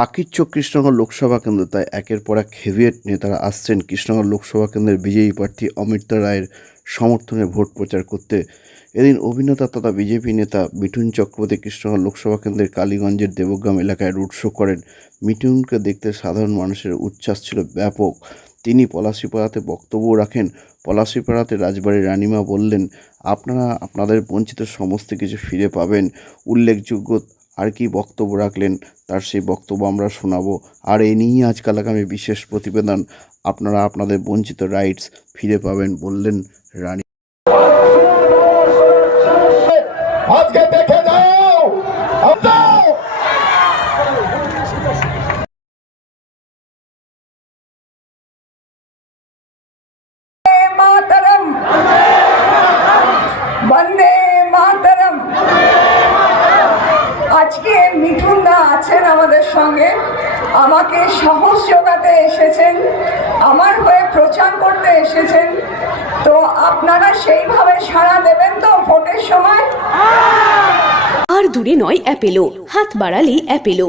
পাকিচ্ছ কৃষ্ণনগর লোকসভা কেন্দ্র, তাই একের পর এক হেভিয়েট নেতারা আসছেন কৃষ্ণনগর লোকসভা কেন্দ্রের বিজয়ী প্রার্থী অমৃতা রায়ের সমর্থনে ভোট প্রচার করতে। এদিন অভিনেতা তথা বিজেপি নেতা মিঠুন চক্রবর্তী কৃষ্ণনগর লোকসভা কেন্দ্রের কালীগঞ্জের দেবগ্রাম এলাকায় রোড শো করেন। মিঠুনকে দেখতে সাধারণ মানুষের উচ্ছ্বাস ছিল ব্যাপক। তিনি পলাশিপাড়াতে বক্তব্য রাখেন। পলাশিপাড়াতে রাজবাড়ির রানিমা বললেন, আপনারা, আপনাদের বঞ্চিত সমস্ত কিছু ফিরে পাবেন। উল্লেখযোগ্য আর কি বক্তব্য রাখলেন তার সেই বক্তব্য আমরা শোনাবো। আর এ নিয়েই আজকাল আগামী বিশেষ প্রতিবেদন। আপনারা আপনাদের বঞ্চিত রাইটস ফিরে পাবেন বললেন রানী। আজকে দেখে যাও! যাও আজকে মিঠুনদা আছেন আমাদের সঙ্গে। আমাকে সাহস যোগাতে এসেছেন, আমার হয়ে প্রচার করতে এসেছেন। তো আপনারা সেইভাবে সাড়া দেবেন তো ভোটের সময়? আর দূরে নয় অ্যাপেলো, হাত বাড়ালেই Apollo.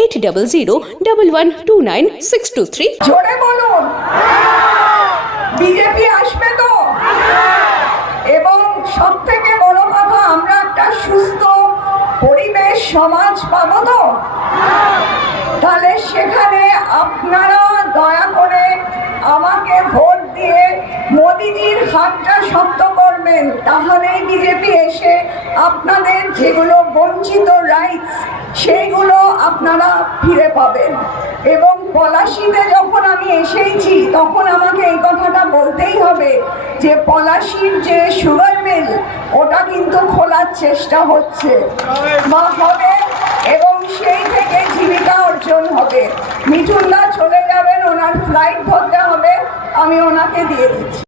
Eight zero one two nine six two three জোরে বলুন। বিজেপি আসবে তো? এবং সব থেকে বড় কথা, আমরা একটা সুস্থ পরিবেশ, সমাজ পাবো তো? তাহলে সেখানে আপনারা দয়া করে আমাকে ভোট দিয়ে মোদিজির হাতটা শক্ত করবেন। তাহলেই বিজেপি এসে আপনাদের যেগুলো বঞ্চিত রাইটস সেইগুলো আপনারা ফিরে পাবেন। এবং পলাশিতে যখন আমি এসেইছি তখন আমাকে এই কথাটা বলতেই হবে যে পলাশির যে সুগার মিল, ওটা কিন্তু খোলার চেষ্টা হচ্ছে। বা হবে এবং সেই থেকে জীবিকা অর্জন হবে। মিঠুনদা চলে যাবেন, ওনার ফ্লাইট ধরতে হবে, আমি ওনাকে দিয়ে দিচ্ছি।